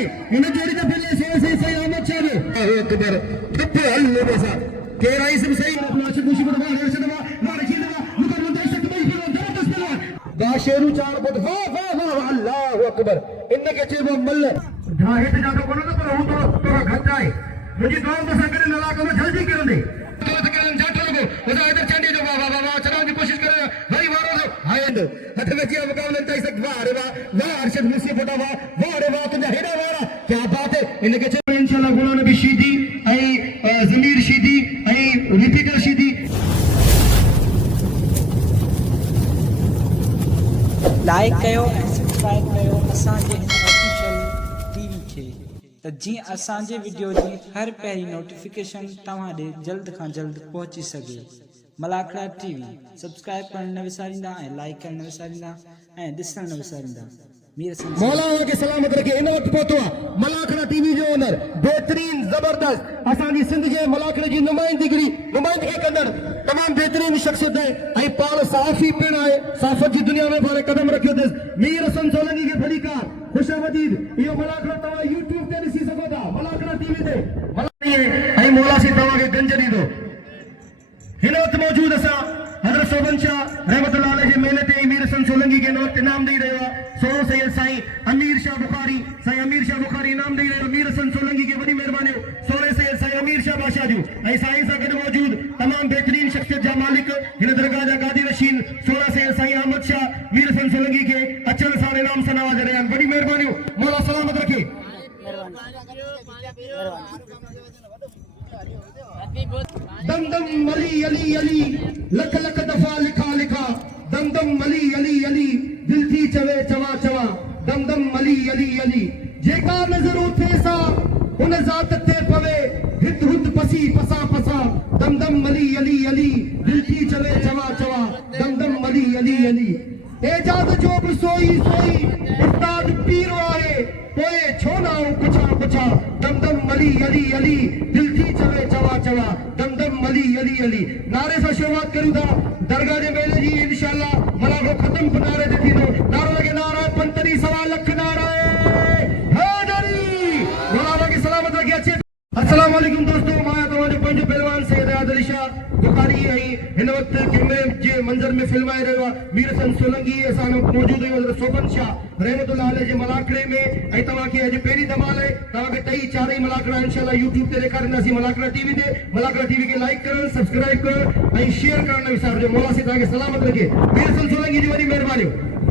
इन जोड़ी का पहले सही अहमद शाह अकबर ठप्पे हल्ले बसा के राइस सही नाशिद मुशी को मार से दवा मार की दवा मुकरम देश तक भाई फिर जबरदस्त पहलवान दाशेरू चार पद वाह वाह वाह अल्लाहु अकबर इनके चेबो मल्ल ढाहित जातो कोन तो पर हूं तो घर जाए मुझे गांव बसा करे नला को जल्दी कर दे तो करन जाटो को वजा इधर चंडी जो वाह वाह वाह चलाने की कोशिश करे भाई मारो दो हाय एंड हथ में जिया मुकाबले तई सक वाह अरे वाह अरशद मुसी फोटा वाह अरे वाह तुझे हेडा वाला क्या बात है इनके चेबो इंशाल्लाह गुलाम नबी शीदी आई जमीर शीदी आई रिपीटर शीदी लाइक कयो ऐं सब्सक्राइब कयो असांजे हिन ऑफिशियल टीवी खे त जीअं असांजे वीडियो जी हर पहिरीं नोटिफिकेशन तव्हां ॾे जल्द खां जल्द पहुची सघे। मलाखड़ा टीवी सब्सक्राइब करण न विसारींदा ऐं लाइक करण न विसारींदा ऐं ॾिसण न विसारींदा। मौला के सलामत रखे इन वक्त पहुतो मलाखड़ा टीवी जो ओनर बेहतरीन जबरदस्त असांजी सिंध जे मलाखड़े जी नुमाइंदगी कंदड़ तमाम बेहतरीन शख्सियत है आई पाण साफ़ी पिण है साफ़त जी दुनिया में पाण कदम रखियो अथस मीर हसन सोलंकी के भलीकार खुशामदीद इहो मलाखड़ा तव्हां यूट्यूब ते ॾिसी सघो था मलाखड़ा टीवी ते आई मौला से तव्हां खे गंज ॾींदो हिन वक्त मौजूद असां हज़रत सोबन शाह रहमतुल्लाह अलैह जे मेले ते मीर हसन सोलंकी के वक्त इनाम ॾेई रहियो आहे सोनो सैयद साईं अमीर शाह बुखारी इनाम ॾेई रहियो मीर हसन सोलंकी के वॾी महिरबानी सोने सैयद साईं अमीर शाह बादशाह जूं ऐं साईं सां गॾु मौजूद तमाम बेहतरीन शख्सियत जा मालिक हिन दरगाह जा गादी रशीद सोना सैयद साईं अहमद शाह मीर हसन सोलंकी के अचण सां इनाम सां नवाज़े रहिया आहिनि। वॾी महिरबानी मौला सलामत रखे। दम दम अली अली अली लख लख दफा लिखा लिखा दम दम अली अली अली दिल थी चवे चवा चवा दम दम अली अली अली जेका नजर उठे सा उन जात ते पवे हित हुत पसी पसा पसा दम दम अली अली अली दिल थी चवे चवा चवा दम दम अली अली अली एजाद जो भी सोई सोई उस्ताद पीर आहे पोए छोना कुछा कुछा दम दम अली अली अली दिल थी चवे चवा चवा दम दम अली अली अली नारे से शुरुआत करूं था दरगाह जे मेले जी इंशाल्लाह मलाखो खत्म नारे ते थींदो नारो लगे नारा पंतरी सवा लख नारा हैदरी मौला की सलामत रखे अच्छे। अस्सलाम वालेकुम दोस्तों मां तवाजो पंहिंजो पहलवान सैयद आदिल शाह बुखारी आई हिन वक्त कैमरे जे मंजर में फिल्माए रहियो आहे मीर हसन सोलंकी असां मौजूद आहियूं हज़रत सोबन शाह रहमतुल्लाह अलैह जे मलाखड़े में ऐं तव्हांखे अॼु पहिरीं धमाल आहे तव्हांखे टई चारई मलाखड़ा इंशाल्लाह यूट्यूब ते ॾेखारींदासीं मलाखड़ा टीवी ते मलाखड़ा टीवी खे लाइक करण सब्सक्राइब करण ऐं शेयर करण न विसारिजो। मौला से तव्हांखे सलामत रखे मीर हसन सोलंकी जी वॾी महिरबानी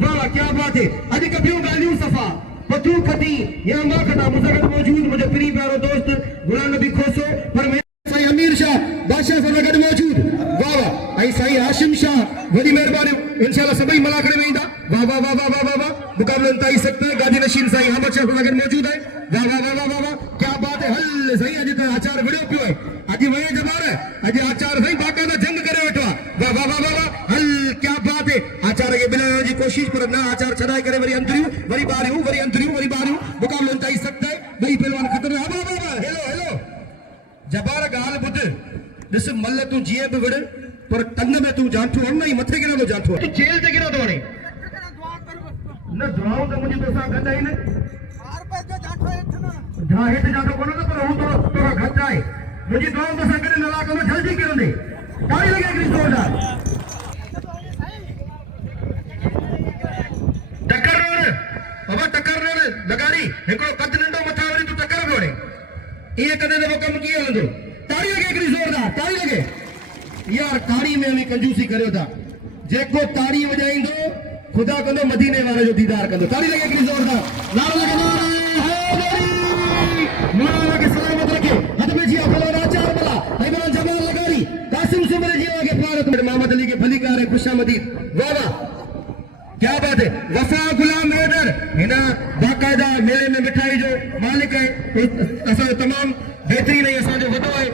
वाह क्या बात है। अॼु कबियूं ॻाल्हियूं सफ़ा पतू खटी या मां खटा मुझे मौजूद मुझे प्री प्यारो दोस्त गुलाम नबी खोसो पर साईं अमीर शाह बादशाह सां गॾु मौजूद वाह वाह ऐं साईं हाशिम शाह वॾी महिरबानी इंशाल्लाह सभई मलाखड़े में ईंदा वाह वाह वाह वाह वाह वाह मुकाबले ताई सकते गादी नशीन साईं अहमद शाह सां गॾु मौजूद है वाह वाह वाह वाह वाह क्या बात है हल सही अॼु त आचार विड़ियो पियो है अॼु वये जबार अॼु आचार सही बाक़ाइदा जंग करे वेठो आहे वाह वाह वाह वाह हल क्या बात है आचार के बिलाइण जी कोशिश पर ना आचार छड़ाए करे वरी अंदरियूं वरी बाहरियूं वरी अंदरियूं वरी बाहरियूं मुकाबले ताई सकते बई पहलवान खतरनाक वाह वाह वाह हेलो हेलो जबार गाल बुध दिस मल्ल तू जिए भी विड़ पर टंग में तू जांठू हण नहीं मथे गिरा तो जांठू तू जेल ते गिरा तो हणे न दुआओं तो मुझे तो सा गंदा ही न मार पे जो जांठू हेठ ना हेठ जातो कोन तो पर हूं तो घर जाए मुझे दुआओं तो सा करे नला को जल्दी कर दे ताली लगे एक जोरदार टक्कर रोड बाबा टक्कर रोड लगारी एकड़ो कद नंडो मथा वरी तू टक्कर रोड़े ये कदे दो कम किए हंदो ताली लगे एक जोरदार ताली लगे यार ताड़ी में भी कंजूसी करियो था जेको ताड़ी वजाइंदो खुदा कंदो मदीने वाले जो दीदार कंदो ताड़ी लगे एक जोरदार नारा लगे नारा के सलामत रखे हद में जिया फलो आचार बला भाई बला जमाल लगारी कासिम सुमरे जिया के भारत में मोहम्मद अली के भलीकार है खुशामदीद वाह वाह क्या बात है वफा गुलाम हैदर हिना बाकायदा मेले में मिठाई जो मालिक है असा तमाम बेहतरीन है असा जो वडो है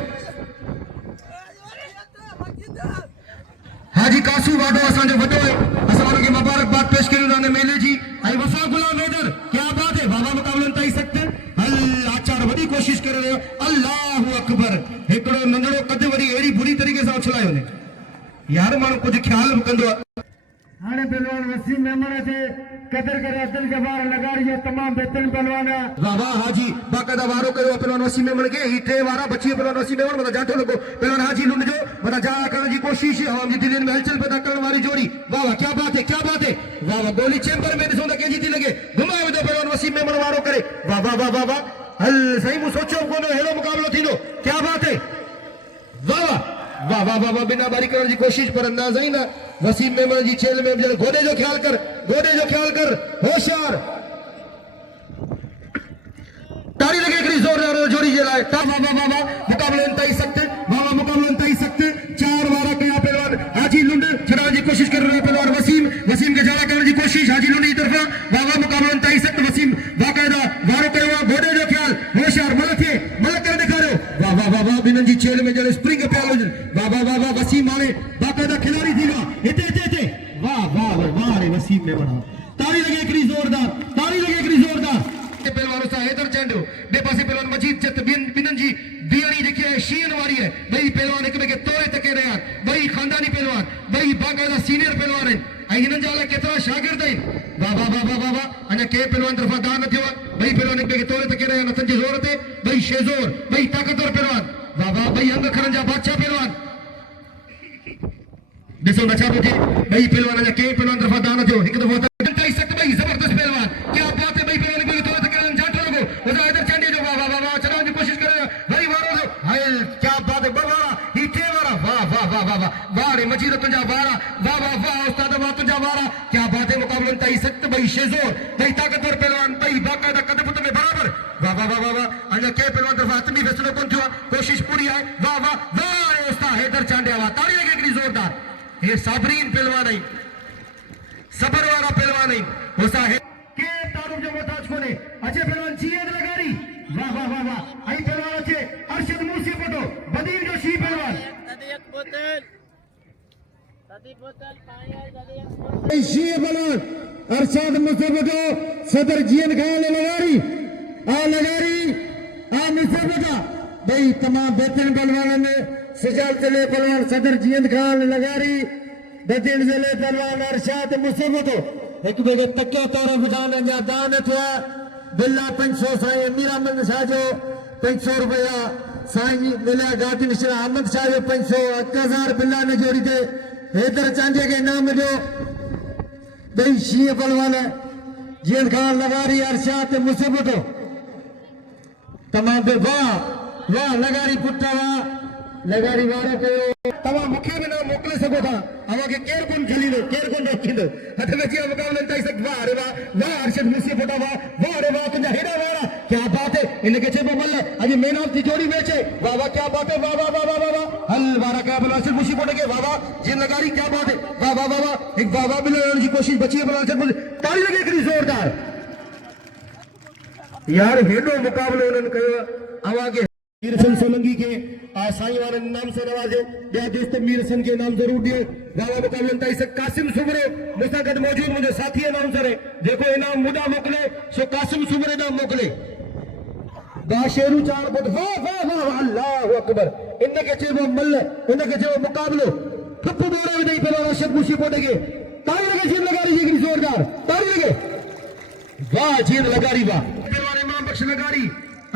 हाजी कासू वाडो असा जो वडो है असा उनके मुबारकबाद पेश करियो ना मेले जी आई वफा गुलाम हैदर क्या बात है बाबा मुकाबले ताई सकते हल आचार वडी कोशिश कर रहे हो अल्लाहु अकबर एकड़ो नंढड़ो कद वरी एड़ी बुरी तरीके से उछलायो ने यार मानो कुछ ख्याल कंदो हाने पहलवान वसीम मेमन थे कदर करे अब्दुल जब्बार लगाड़ी ये तमाम बेहतरीन पहलवान है वाह वाह हाजी बाकायदा वारो कयो पहलवान वसीम मेमन के ही टे वारा बची पहलवान वसीम मेमन मतलब जाटो लगो पहलवान हाजी लुंड जो मतलब जा करने की कोशिश है हम दिल्ली में हलचल पैदा करने वाली जोड़ी वाह वाह क्या बात है वाह वाह गोली चैंबर में दिसोंदा के जीती लगे घुमावे दो पहलवान वसीम मेमन वारो करे वाह वाह वाह वाह वाह हल सही मु सोचो कोनो हेलो मुकाबलो थीनो क्या बात है वाह वाह वाह वाह वाह बिना बारी करने की कोशिश पर अंदाज आई ना वसीम मेमन जी छेल में जरा घोड़े जो ख्याल कर होशियार ताड़ी लगे एक जोरदार जोड़ी जे लाए वाह वाह वाह वाह मुकाबले अंताई सकते चार वारा कया पहलवान हाजी लुंड छड़ाने की कोशिश कर रहे पहलवान वसीम के जड़ा करने की कोशिश हाजी लुंड की तरफ वाह वाह मुकाबले अंताई सकते वसीम बाकायदा वारो कयो घोड़े जो ख्याल होशियार मलक कर दिखा रहे वाह वाह वाह वाह बिनन जी छेल में जड़े स्प्रिंग प्यालो वाह वाह वाह वाह वसीम माने बाकायदा खिलाड़ी थी इते वाह वाह वाह रे वसीम में बना ताड़ी लगे एकरी जोरदार के पहलवानों सा हैदर चंडो बे पासे पहलवान मजीद जत बिनन जी बियानी देखिए शीन वाली है भाई पहलवान एक में के तोरे तके रहे हैं भाई खानदानी पहलवान भाई बाकायदा सीनियर पहलवान है आई हिनन जाला केतरा शागिर्द है वाह वाह वाह वाह वाह अने के पहलवान तरफा दान थियो भाई पहलवान एक में के तोरे तके रहे हैं नतन जी जोर ते भाई शेजोर भाई ताकतवर पहलवान वाह वाह भाई अंग खरंजा बादशाह पहलवान देखो नचा बोटे भाई पहलवान अने के पहलवान तरफा दान थियो एक दफा तई सकते भाई जबरदस्त पहलवान क्या बात है भाई पहलवान के तोरे तके जाट लोगो उधर इधर चंडी जो वाह वाह वाह चलाने की कोशिश कर रहे हैं भाई वारो जो हाय क्या बात है बड़वारा ही टे वारा वाह वाह वाह वाह वाह रे मजीद तुझा वारा वाह वाह वाह उस्ताद वाह तुझा वारा क्या बात है मुकाबले तई सकते भाई शेजोर भाई ताकतवर पहलवान भाई बाकायदा कदपुत में बराबर वाह वाह वाह वाह अने के पहलवान तरफ हतमी फैसलो कोन थियो कोशिश पूरी है वाह वाह वाह रे उस्ताद हैदर चांडिया वाह ताड़ी लगे एकरी जोरदार ये साबरीन पहलवान है सबर वाला पहलवान है होसा है के तारुफ जो मोहताज कोने अच्छे पहलवान जीएद लगारी वाह वाह वाह वाह आई पहलवान अच्छे अरशद मूसी पटो बदीर जो शी पहलवान शी पहलवान अरशद मूसी पटो सदर जीएद खान लगारी आ मूसी पटो भाई तमाम बेहतरीन पहलवानों में सजाल चले पहलवान सदर जीएद खान लगारी बदीन जिले पहलवान अरशद मूसी पटो एक बेगे तक्के तरफ दान जा दान थिया बिल्ला 500 साईं मीरा मंद शाह जो 500 रुपया साईं मिला गाती निशा अहमद शाह जो 500 1000 बिल्ला ने जोड़ी थे हैदर चांडिया के नाम जो भाई शी पहलवान जीएद खान लगारी अरशद मूसी पटो तमाम बे वाह लगारी पुट्टा वाह लगारी वारा कयो तवा मुखे में ना मोकले सको था हवा के केर कोन खलीदो केर कोन रखिंदो हथ में जी मुकाबले तई सक वाह रे वाह अरशद मूसी पटो वाह रे वाह तुझा हेडा वारा क्या बात है इनके छे मल्ल अज मैन ऑफ दी जोड़ी बेचे वाह वाह क्या बात है वाह वाह वाह वाह वाह हल वारा का बोला अरशद मूसी पटो के वाह वाह जिन लगारी क्या बात है वाह वाह वाह वाह एक वाह वाह बिलो की कोशिश बची है अरशद मूसी ताली लगे करी जोरदार यार हेडो मुकाबले उन्होंने कयो आवागे मीरसन सोलंकी के साईं वाले नाम से नवाजे या दोस्त मीरसन के नाम जरूर दिए गावा मुकाबले तई से कासिम सुबरे मुसागद मौजूद मुझे साथी नाम सरे देखो इनाम मुदा मोकले सो कासिम सुबरे नाम मोकले गाशेरू चार बुद वाह वाह वाह अल्लाहु अकबर इनके चेबो मल्ल इनके चेबो मुकाबलो ठप बोरे नहीं पहले अरशद मूसी पटो के ताली लगे जीन लगारी जी की जोरदार ताली लगे वाह जीन लगारी वाह पहलवान इमाम बख्श लगारी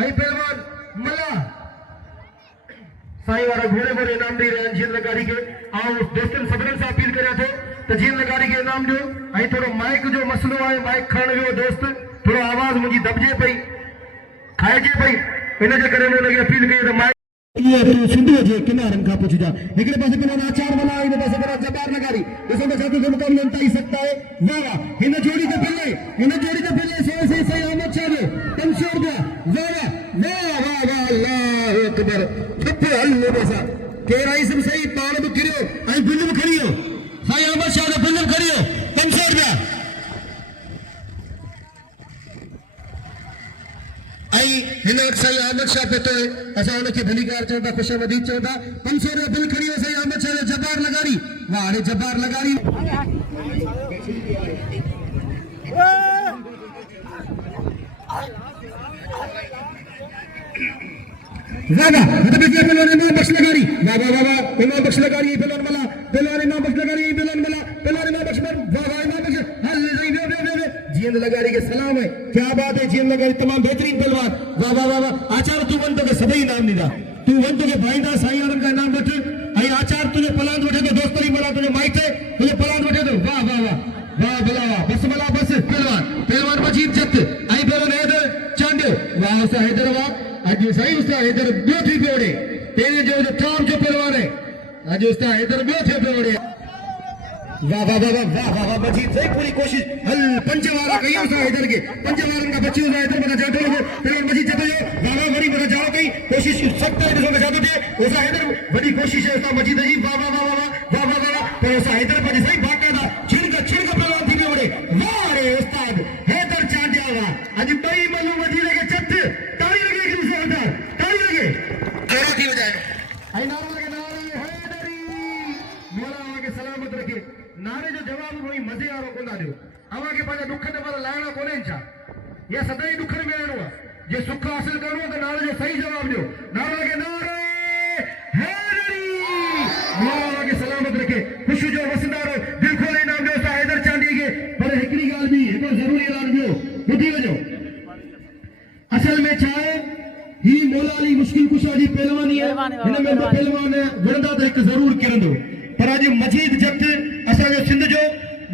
आई पहलवान मल्ला साईं वाला घोड़े पर इनाम दे रहे हैं जीन लगारी के आओ दोस्तन सबरन से अपील करे थे तो जीन लगारी के इनाम जो आई थोड़ो माइक जो मसलो है माइक खण वियो दोस्त थोड़ो आवाज मुझी दबजे पई खाइजे पई इन जे करे मैं लगे अपील कई तो माइक ये तो सिंधु जे किनारन का पूछ जा एकरे पासे पहले आचार वाला इन पासे पर जबार लगारी इसमें साथी के मुकाबले तई सकता है वाह इन जोड़ी के पहले सही अहमद शाह ने 500 रुपया वाह अल्लाह अकबर ठप हल्ले बसा केरा इसम सही पाल में गिरियो आई बिल्डिंग खड़ियो सही अहमद शाह ने बिल्डिंग खड़ियो 500 रुपया आई हिन सही अहमद शाह पे तो असा उनके भलीकार चौथा खुशामदीद चौथा 500 रुपया बिल खड़ियो सही अहमद शाह ने जबार लगारी वाह अरे जबार लगारी वादा मतलब ये पहलवान इमाम बख्श लगारी वाह इमाम बख्श लगारी पहलवान मला पहलवान इमाम बख्श लगारी पहलवान मला पहलवान इमाम बख्श वाह जींद लगाड़ी के सलाम है, क्या बात है, जींद लगाड़ी तमाम बेहतरीन पहलवान, वाह वाह वाह वाह। आचार्य तू वन तो के सभी इनाम नीदा, तू वन तो के भाईंदा साईं आलम का इनाम वठ, आई आचार्य तुझे पलांद वठे तो दोस्तरी मला तुझे माइट है, तुझे पलांद वठे तो वाह वाह वाह वाह भला वाह, बस भला बस पहलवान पहलवान मजीद जत आई पहलवान हैदर चांडियो, वाह उस्ताद हैदर वाह, आज सही उस्ताद हैदर ॿियो थी पियो ओड़े, तेरे जो ठाम जो पहलवान है, आज उस्ताद हैदर ॿियो थी पियो ओड़े, वाह वाह वाह वाह वाह वाह मजीद सही पूरी कोशिश, हल पंचवारा कई उस्ताद हैदर के, पंचवारन का बच्ची उस्ताद हैदर बता जातो लोग, पहलवान मजीद जतो जो वाह वाह वरी बता जाओ कई कोशिश सकता है जो जातो थे, उस्ताद हैदर बड़ी कोशिश है उस्ताद मजीद जी, वाह वाह वाह वाह वाह वाह वाह, पर उस्ताद हैदर पर सही बाकायदा छिड़का पहलवान थी पियो ओड़े, वाह रे उस्ताद हैदर चांडिया वाह, आज बई मल्लू मजीद के चट ताली लगे कि उसे अंदर ताली लगे जोरा थी बजाए, आई नारा लगे नारे हैदरी, मौला आके सलामत रखे, नारे जो जवाब वही मजे वारो कोना दियो, आवा के पाजा दुख ने पर लायणा कोने छा, या सदाई दुख में रहणो है, जे सुख हासिल करणो तो नारे जो सही जवाब दियो, नारा लगे नारे हैदरी, मौला आके सलामत रखे, खुश जो वसंदारो दिल खोले नाम जो सा हैदर चांडी के, पर हिकड़ी गाल भी एको जरूरी ऐलान दियो, बुधी वजो असल में चाहे ही मौला अली मुश्किल कुशा जी पहलवानी है, इनमें तो पहलवान है वरदा तो एक जरूर किरंदो, पर आज मजीद जत असा जो सिंध जो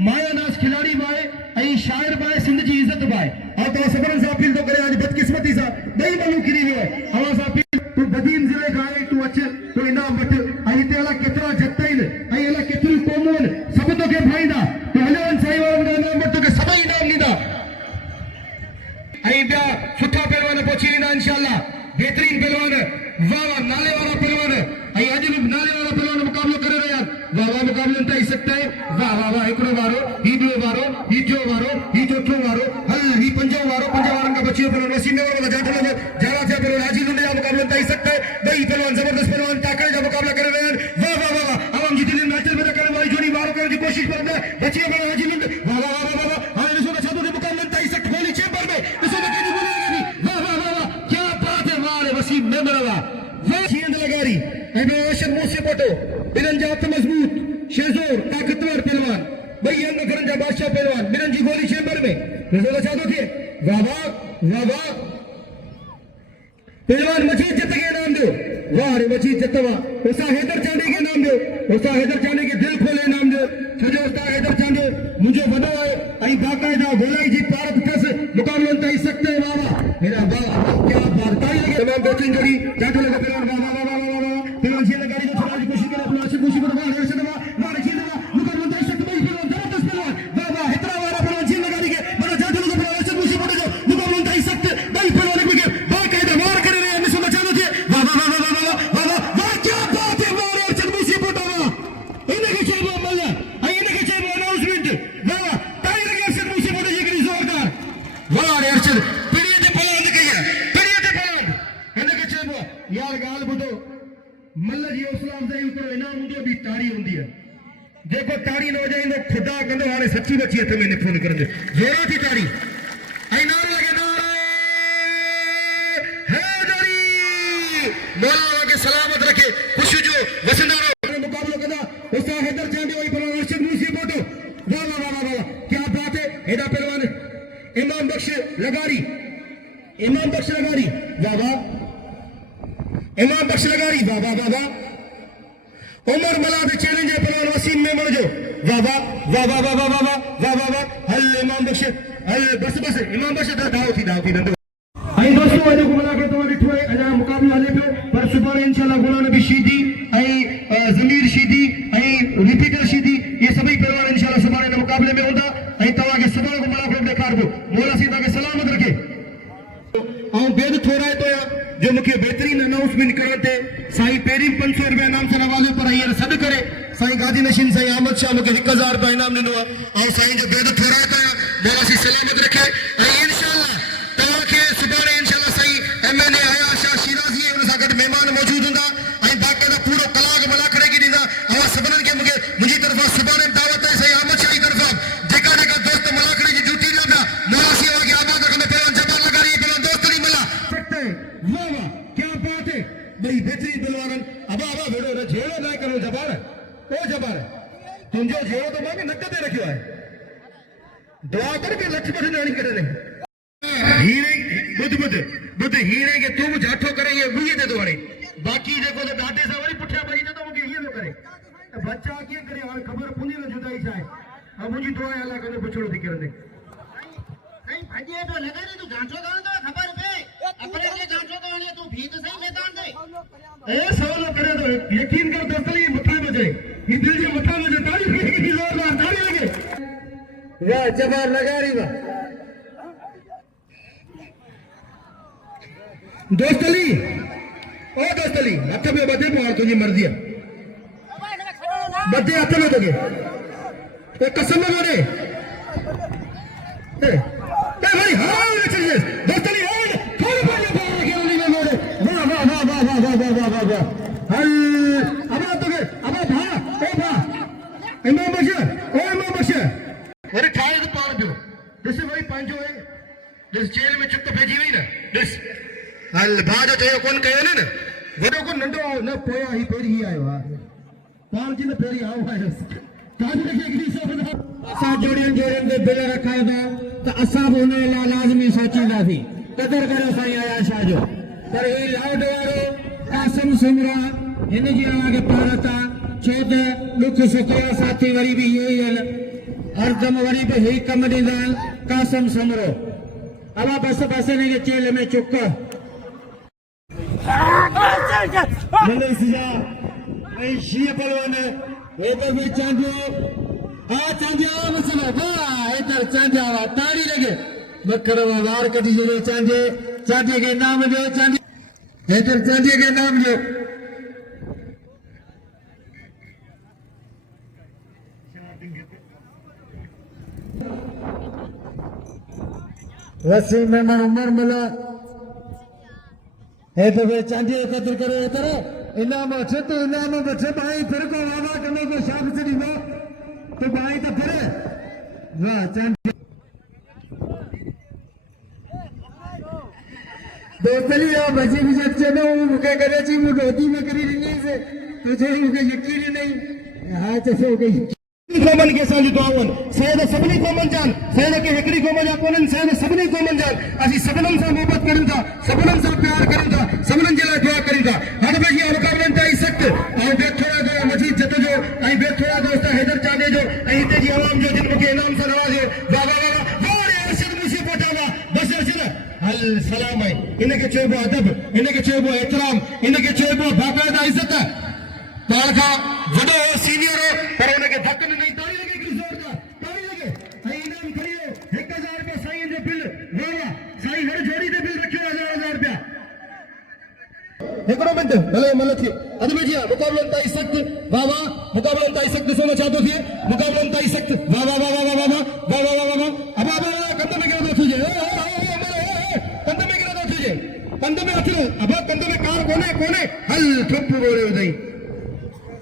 मायानास खिलाड़ी बाए ऐं शायर बाए सिंध जी इज्जत बाए, और तो सबरन सा अपील तो करे आज बदकिस्मती सा दई मनु किरी वियो है, हवा सा अपील तू बदीन जिले का है, तू अच तो इनाम वठ, ऐं हिते अला केतिरा जत आहिनि, ऐं अला केतिरियूं क़ौमूं आहिनि, सभु तोखे भाईंदा, तो हलवन साईं वारनि जा इनाम वठ, तोखे सभई इनाम ॾींदा, ऐं ॿिया सुठा पहलवान पहुची वेंदा इंशाअल्लाह, बेहतरीन पहलवान, वाह वाह नाले वाला पहलवान, ऐं अॼु बि नाले वाला पहलवान मुक़ाबलो करे रहिया आहिनि, वाह वाह मुक़ाबलो तई सकता है, वाह वाह वाह हिकिड़ो वारो ही ॿियो वारो ही टियों वारो ही चौथों वारो, हल ही पंजो वारो, पंज वारनि खां बची वियो पहलवान वसीम वाला जाटल जो जाला थिया पहलवान हाजी लुंडे जा मुक़ाबलो तई सकता है, ॿई पहलवान जबरदस्त पहलवान ताकड़े जा मुक़ाबला करे रहिया आहिनि, वाह वाह वाह वाह आवाम जी दिलनि में अचल में करे वारी जोड़ी वारो करण जी कोशिश करंदा बची वियो पहलवान हाजी लुंडे, वाह वाह वाह वाह वाह हाणे ॾिसो त छा थो मुक़ाबलो तई सकता होली चैंबर में, ॾिसो त केॾी बोली लॻी, वाह वाह वाह वाह क्या बात है, वाह रे वसीम मेमर वाह वाह जींद लगारी, ऐं ॿियो रोशन मूसे पोटो, ॿिन्हिनि जा हथ मज़बूत शेज़ोर ताकतवर पहलवान, ॿई अंग करनि जा बादशाह पहलवान, ॿिन्हिनि जी गोली चैंबर में, ॾिसो त छा थो थिए, वाह वाह वाह वाह पहलवान मजीद जत के इनाम दो, वाह रे मजीद जत वाह, उस्ताद हैदर चांडी के इनाम दो, उस्ताद हैदर चांडी के दिल खोले इनाम दो, छो उस्ताद हैदर चांडी मुझे वॾो आहे ऐं बाक़ाइदा गोलाई जी पारत अथसि, मुक़ाबलो तई सकते हैं, वाह वाह मेरा वाह क्या बात, ताली लगे तमाम बेहतरीन जोड़ी जाटो लगे पहलवान, वाह वाह वाह वाह वाह पहलवान जी लगाड़ी जो छुड़ाने की कोशिश करे, अपना अच्छी कोशिश करे, वाह रे सदवा वाह रे जी दवा मुक़ाबलो तई सकते भाई पहलवान जबरदस्त पहलवान, वाह वाह इतना वाला पहलवान जी लगाड़ी के बड़ा जाटो लगे पहलवान अच्छी कोशिश करे जो मुक़ाबलो तई सकते भाई पहलवान के बाकायदा वार करे रहे हैं, सुन चाहते थे, वाह वाह वाह वाह वाह वाह वाह वाह क्या बात है, वाह रे अर्चद मुसी पोटा वाह इनके चेबो मल्ला आई इनके चेबो अनाउंसमेंट, वाह वाह ताली लगे अर्चद मुसी पोटा जी की जोरदार, वाह रे अर्चद पीड़िए ते पहलवान कही है, पीड़िए ते पहलवान इनके चेबो यार गाल बुधो मल्ल जी हौसला अफ़ज़ाई हिकिड़ो इनाम हूंदो बि ताड़ी हूंदी आहे, जेको ताड़ी न वॼाईंदो खुदा कंदो हाणे सची बची हथ में निफ़ो निकिरंदो, ज़ोर थी ताड़ी, ऐं नारो लॻे नारे हैदरी, मौला के सलामत रखे, खुश जो वसंदारो मुक़ाबलो कंदा उस्ताद हैदर चांडी वही पहलवान अर्शद मूसी पोटो, वाह वाह वाह वाह क्या बात है, हेॾा पहलवान इमाम बख्श लगारी, इमाम बख्श लगारी, वाह वाह इमाम बख्श लगारी, वाह वाह वाह वाह उमर मलाद चैलेंज है पहलवान वसीम मेमर जो, वाह वाह वाह वाह वाह वाह वाह वाह वाह वाह हल इमाम बख्श हल बस बस इमाम बख्श दाव थी नंदो, ऐं दोस्तों अॼु को मुलाक़ात तव्हां ॾिठो आहे, अञा मुक़ाबलो हले पियो, पर सुभाणे इंशाअल्लाह गुलाम नबी शीदी ऐं ज़मीर शीदी ऐं रिपीटर शीदी ये सभई पहलवान इंशाअल्लाह सुभाणे हिन मुक़ाबले में हूंदा, ऐं तव्हांखे सुभाणे को मुलाक़ात ॾेखारिबो, मौला साईं तव्हांखे सलामत रखे, ऐं बेद थोराए थो जो मूंखे बेहतरीन अनाउंसमेंट करण ते साईं पहिरीं 500 रुपया इनाम सां नवाज़ियो, पर हींअर सॾु करे साईं गादी नशीन साईं अहमद शाह मूंखे 1000 रुपया इनाम ॾिनो आहे, ऐं साईं जो बेद थोराए थो मौला साईं सलामत रखे, ऐं इंशाअल्लाह तव्हांखे सुभाणे इंशाअल्लाह साईं MNA आया शाह शिराज़ी हुन सां गॾु महिमान मौजूद हूंदा, ऐं बाक़ाइदा पूरो कलाक मलाखड़े खे ॾींदा, अवां सभिनीनि खे मूंखे मुंहिंजी तरफ़ां सुभाणे दावत आहे साईं अहमद शाह जी तरफ़ां, जेका जेका दोस्त मलाखड़े जी ड्यूटी ॾियनि था मौला साईं खे आबाद रखंदे, पहलवान जबान लगारी पहलवान दोस्त नहीं मिला सकते, वाह वाह क्या बात है, ॿई बेहतरीन पहलवान अबा अबा भेड़ो न झेड़ो न करो जबान ओ जबान तुंहिंजो झेड़ो तो मां नक ते रखियो आहे, दुआ करके लक्ष्मण नानी करने हीरे बुद्ध हीरे के तुम जाठो करे ये वीए दे दो वणे बाकी जेको तो डाटे सा वरी पुठिया पई तो मुके ये नो करे बच्चा के करे और खबर पुनी न जुदाई चाहे अब मुजी दुआ अल्लाह करे बचड़ो थी करने नहीं भाजी तो लगा रे तू गांठो गान तो खबर पे अपने के गांठो गान तू भी तो सही मैदान दे ए सवाल करे तो यकीन कर दोस्तली मथा में जाए ये दिल जे मथा में तारीफ की जोरदार ताली लगे वाह जबर लगा रही वाह दोस्तली ओ दोस्तली हथ में बदे मार तुझी मर्जी है बदे हथ में दोगे ए कसम में बोले ए भाई हां चलिए दोस्तली और थोड़ी बार बाहर खेलने में बोले वाह वाह वाह वाह वाह वाह वाह वाह वाह हल अब दोगे अब भा ए भा इमाम बशर अरे ठाए तो पार जो दिस वही पंजो है दिस जेल में चुप भेजी हुई ना दिस हल भाजो चयो कोन कयो ने वडो को नंडो न पोया ही पेरी ही आयो आ पान जी ने पेरी आओ आयो काज के एकदी सो असा जोड़ियन दे बिल रखाए था तो असा बोने ला लाजमी सोचींदा थी कदर करो साईं आया शाह जो पर ही लाउड वारो कासम सुमरा इन जी आगे पारता छो त दुख सुख साथी वरी भी यही है हर दम वरी भी ही कम दीदा कासम समरो अब बस ने के चेल में चुक मलेशिया ऐ शीय पलवान ए तो भी चांदो हाँ चांदिया मसला वाह इधर चांदिया ताड़ी लगे बकरवा वार कटी जो चांदी के नाम जो चांदी इधर चांदी के नाम जो वसी में मन उमर मिला है तो वे चांदी एकत्र करो इधर इनाम अच्छे तो इनाम बच्चे भाई फिर को वादा करने को शाम से नहीं तो भाई तो फिर वाह चांदी दोस्तली आ बची भी सच्चे ना मुके करे छी मु धोती में करी नहीं से तुझे मुके यकीन नहीं हां चसे हो गई कोमन के साथ दुआवन सैयद सबनी कोमन जान सैयद के हिकड़ी कोमन जा कोनन सैयद सबनी कोमन जान असी सबनन से मोहब्बत करन था सबनन से प्यार करन था सबनन जे दुआ करन था हर बजी मुकाबलन ताई सख्त और बेथोड़ा जो मजीद जत जो आई बेथोड़ा दोस्त हैदर चांदे जो आई ते जी आवाम जो जिन के इनाम से नवाजे वाह वाह वाह अरशद मुसी पटावा बस अरशद हल सलाम है इनके चोबो अदब इनके चोबो एहतराम इनके चोबो बाकायदा इज्जत तालका वडो सीनियर पर उनके धक्कन नहीं ताली लगे कि जोरदार ताली लगे आई इनाम खड़ियो 1000 रुपया साईं जे बिल वाह साईं हर जोड़ी दे बिल रखियो 1000 रुपया एकरो मिनट भले मल थी अदब जी मुकाबलन ताई सख्त वाह वाह मुकाबलन ताई सख्त सोना चाहतो थी मुकाबलन ताई सख्त वाह वाह वाह वाह वाह वाह वाह वाह वाह अब कंद में गिरा दो तुझे कंद में गिरा दो तुझे कंद में अचल अब कंद में कार कोने कोने हल ठप बोले उदई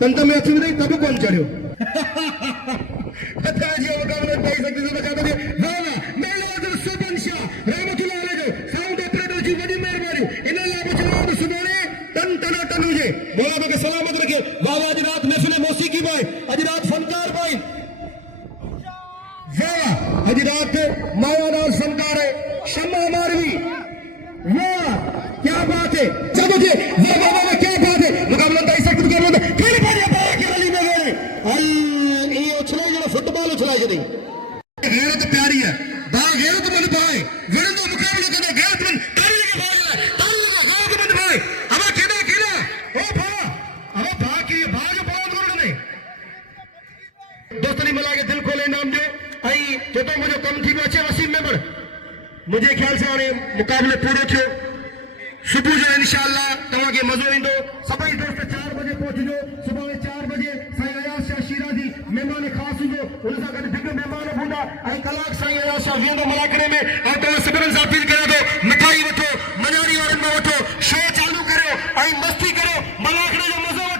कंद में अचल नहीं तब कौन चढ़ियो अच्छा जी मुकाबला ताई सख्त सोना चाहतो थी वाह वाह मेलो अदर सुबन शाह रहमतुल्लाह अलैह जो साउंड ऑपरेटर जी बड़ी मेहरबानी इन अल्लाह बचना तो सुबोने तन तना तन हुए बोला के सलामत रखे बाबा आज रात महफिल मौसीकी बॉय आज रात फनकार बॉय वाह आज रात मावादार फनकार है शम्मा मारवी वाह क्या बात है चलो जी वाह वाह वाह क्या बात है मुकाबला ताई सख्त मुकाबला फिर बारी बाबा की गली में गए अल ये उछले जो फुटबॉल उछला जदी गैरत प्यारी है बा गैरत मन पाए वरण तो मुकाबला करने गैरत मन ताली लगे भाई ताली लगे गैरत मन भाई अब केदा केदा ओ भा अब भा की भाग बहुत करो नहीं दोस्तनी मिला के दिल खोले नाम दो आई तो मुझे कम थी अच्छे वसीम मेंबर मुझे ख्याल से हाणे मुकाबले पूरो थियो सुबह जो इंशाअल्लाह तवा के मजो इंदो सभी दोस्त 4 बजे पहुंचजो सुबह 4 बजे साईं अयाज शाह शिराजी मेहमान खास हुजो उन सां गॾु दिग मेहमान हूंदा ऐं कलाक साईं अयाज शाह वेंदो मुलाक़े में ऐं तव्हां सभिनीनि सां अपील करियां थो मिठाई वठो मञाणी वारनि मां वठो शो चालू करियो ऐं मस्त